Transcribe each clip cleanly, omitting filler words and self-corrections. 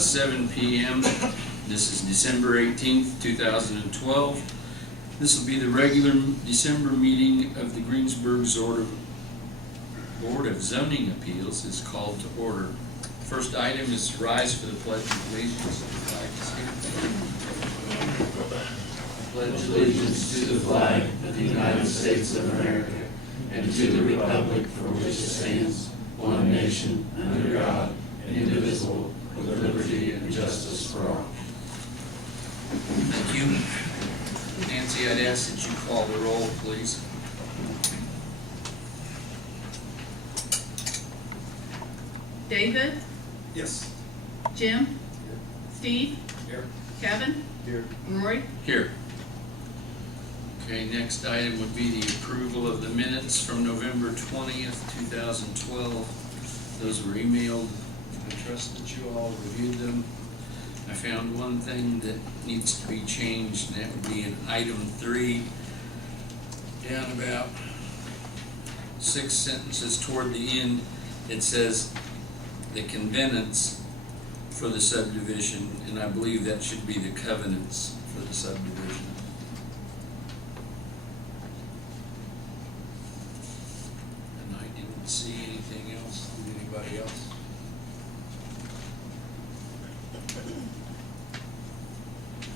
7 p.m. This is December 18th, 2012. This will be the regular December meeting of the Greensburg Board of Zoning Appeals is called to order. First item is to rise for the Pledge of Allegiance. I pledge allegiance to the flag of the United States of America and to the republic for which it stands, one nation, under God, indivisible, with liberty and justice for all. Thank you. Nancy, I'd ask that you call the roll, please. David? Yes. Jim? Here. Steve? Here. Kevin? Here. Roy? Here. Okay, next item would be the approval of the minutes from November 20th, 2012. Those were emailed. I trust that you all reviewed them. I found one thing that needs to be changed, and that would be in item 3, down about 6 sentences toward the end. It says the convenants for the subdivision, and I believe that should be the covenants for the subdivision. And I didn't see anything else. Did anybody else?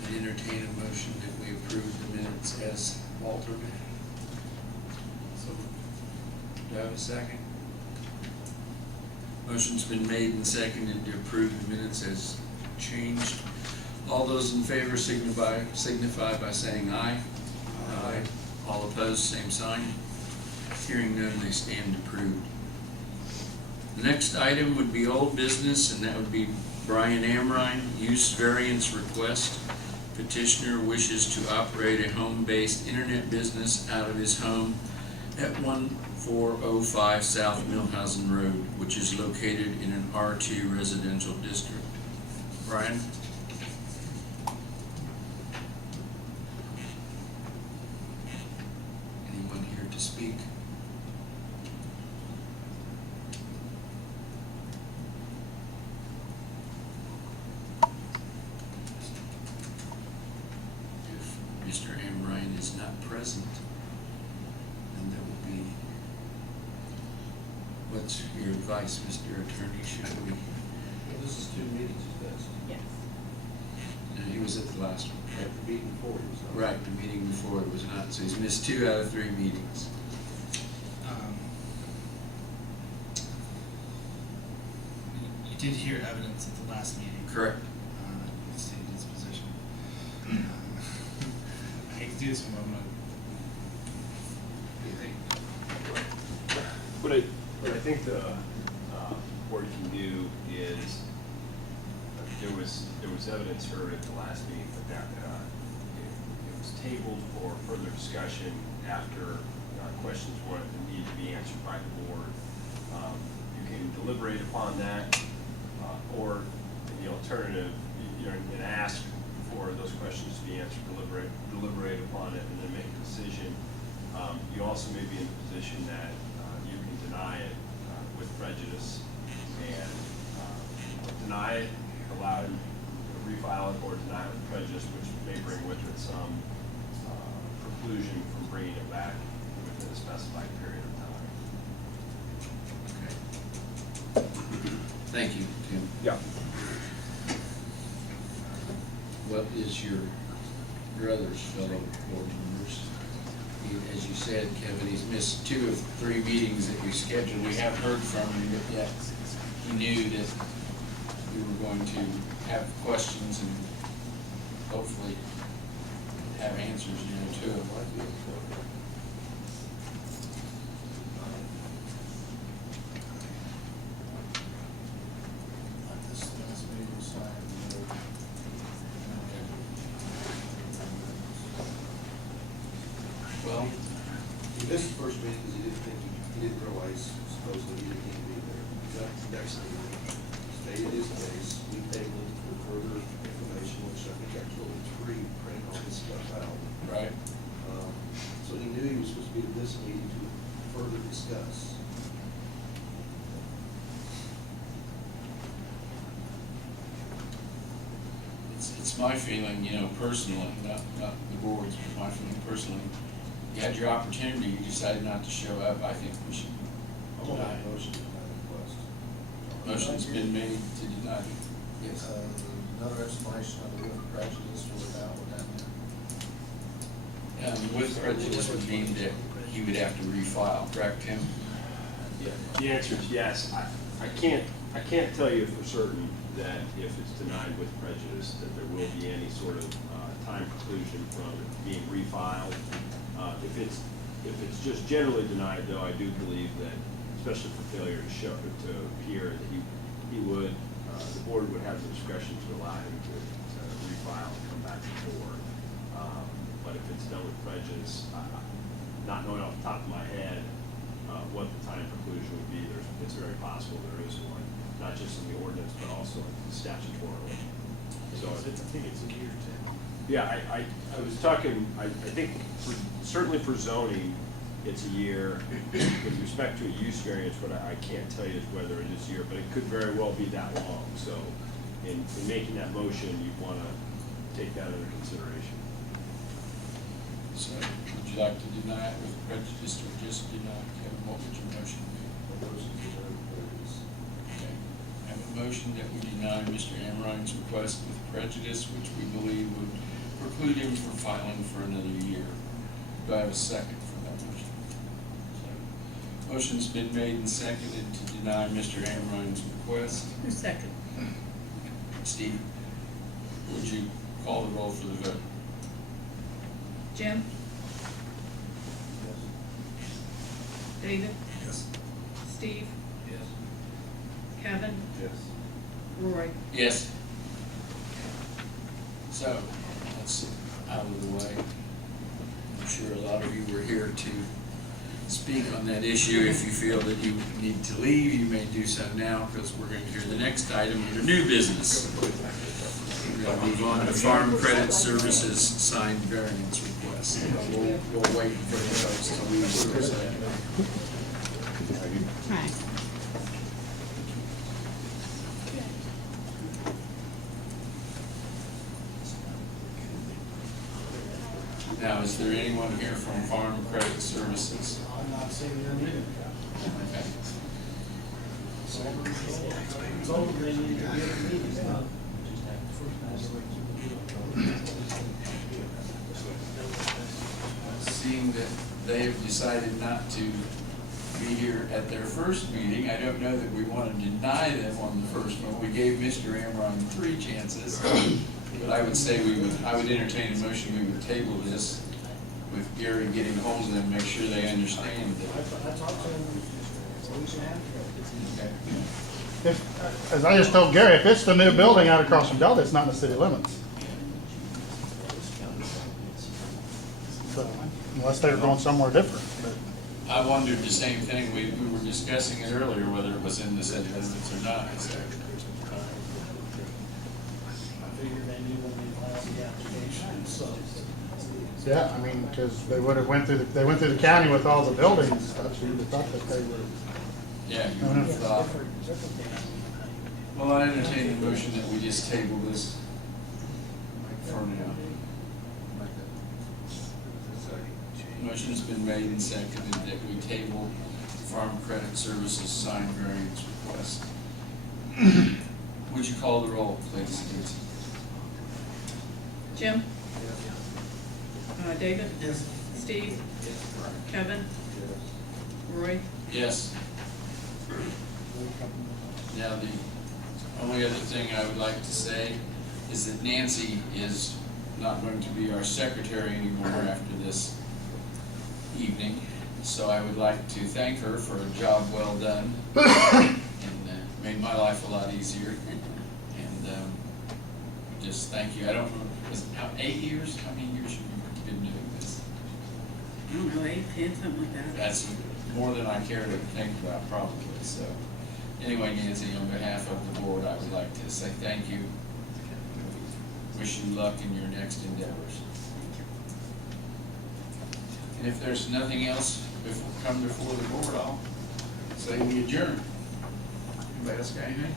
I'd entertain a motion that we approve the minutes as altered. So, do I have a second? Motion's been made and seconded to approve the minutes as changed. All those in favor signify by saying aye. Aye. All opposed, same sign. Hearing none, they stand approved. The next item would be old business, and that would be Brian AmRhein, use variance request. Petitioner wishes to operate a home-based internet business out of his home at 1405 South Millhausen Road, which is located in an R2 residential district. Brian? Anyone here to speak? If Mr. AmRhein is not present, then there will be. What's your advice, Mr. Attorney? Should we? Well, this is 2 meetings, is Yes. No, he was at the last one. At the meeting before, he was not. Right, the meeting before it was not, so he's missed 2 out of 3 meetings. You did hear evidence at the last meeting. Correct. He stated his position. I hate to do this, but I'm gonna. What I think the board can do is, there was evidence heard at the last meeting, but that it was tabled for further discussion after questions need to be answered by the board. You can deliberate upon that, or in the alternative, and ask for those questions to be answered, deliberate upon it, and then make a decision. You also may be in the position that you can deny it with prejudice, and deny it, allow it, refile it, or deny it with prejudice, which may bring with it some preclusion from bringing it back within a specified period of time. Okay. Thank you, Tim. Yeah. What is your brother's fellow board members? As you said, Kevin, he's missed 2 of 3 meetings that we scheduled. We haven't heard from him, but yet he knew that we were going to have questions and hopefully have answers, to them. Well, He missed the first meeting because he didn't realize supposedly he didn't need to be there. That next meeting stated his case. We tabled it for further information, which I think I told him to read, print all this stuff out. right. So he knew he was supposed to be at this meeting to further discuss. It's my feeling, you know, personally, not the board's, but my feeling personally, you had your opportunity, you decided not to show up, I think we should I'm gonna deny. make a motion to deny the request. Motion's been made to deny. Yes. Another explanation of the with prejudice or without, what that meant. With prejudice would mean that he would have to refile, correct, Tim? Yeah, the answer is yes. I can't tell you for certain that if it's denied with prejudice, that there will be any sort of time preclusion from it being refiled. If it's just generally denied, though, I do believe that, especially for failure to appear, that he would, the board would have the discretion to allow him to refile and come back to the board. But if it's done with prejudice, not knowing off the top of my head what the time preclusion would be, it's very possible there is one, not just in the ordinance, but also statutorily. So I think it's a year, Tim. yeah, I was talking, I think certainly for zoning, it's a year. With respect to a use variance, what I can't tell you is whether it is a year, but it could very well be that long. So in making that motion, you'd want to take that under consideration. So would you like to deny it with prejudice or just deny it? Kevin, what would your motion be? A motion to deny with prejudice. Okay. I have a motion that we deny Mr. AmRhein's request with prejudice, which we believe would preclude him from filing for another year. Do I have a second for that motion? Motion's been made and seconded to deny Mr. AmRhein's request. Who's second? Steve, would you call the roll for the vote? Jim? Yes. David? Yes. Steve? Yes. Kevin? Yes. Roy? Yes. So, that's out of the way. I'm sure a lot of you were here to speak on that issue. If you feel that you need to leave, you may do so now, because we're going to hear the next item under new business. We're going to move on to Farm Credit Services signed variance request. We'll wait for the folks to leave for a second. Hi. Now, is there anyone here from Farm Credit Services? I'm not seeing them either. Okay. Told them they need to get a meeting. Seeing that they have decided not to be here at their first meeting, I don't know that we want to deny them on the first one. We gave Mr. AmRhein 3 chances, but I would say I would entertain a motion, we would table this with Gary getting hold of them, make sure they understand that. I talked to them a week and a half ago. Okay. As I just told Gary, if it's the new building out across from Delta, it's not in the city limits. So, unless they were going somewhere different, but. I wondered the same thing. We were discussing it earlier, whether it was in the city limits or not. So, I figured they knew when they filed the application, so. Yeah, I mean, because they would have went through the county with all the buildings and stuff, so you'd have thought that they would have. yeah, you would have thought. Different things. Well, I entertain the motion that we just table this for now. Motion's been made and seconded that we table Farm Credit Services signed variance request. Would you call the roll, please? Jim? David? Yes. Steve? Kevin? Roy? Yes. Now, the only other thing I would like to say is that Nancy is not going to be our secretary anymore after this evening, so I would like to thank her for a job well done and made my life a lot easier. And just thank you. I don't know, was it 8 years? How many years have you been doing this? I don't know, 8, 10, something like that. That's more than I care to think about, probably. So anyway, Nancy, on behalf of the board, I would like to say thank you. Wish you luck in your next endeavors. And if there's nothing else come before the board, I'll say we adjourn. Anybody else got anything?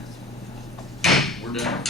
We're done.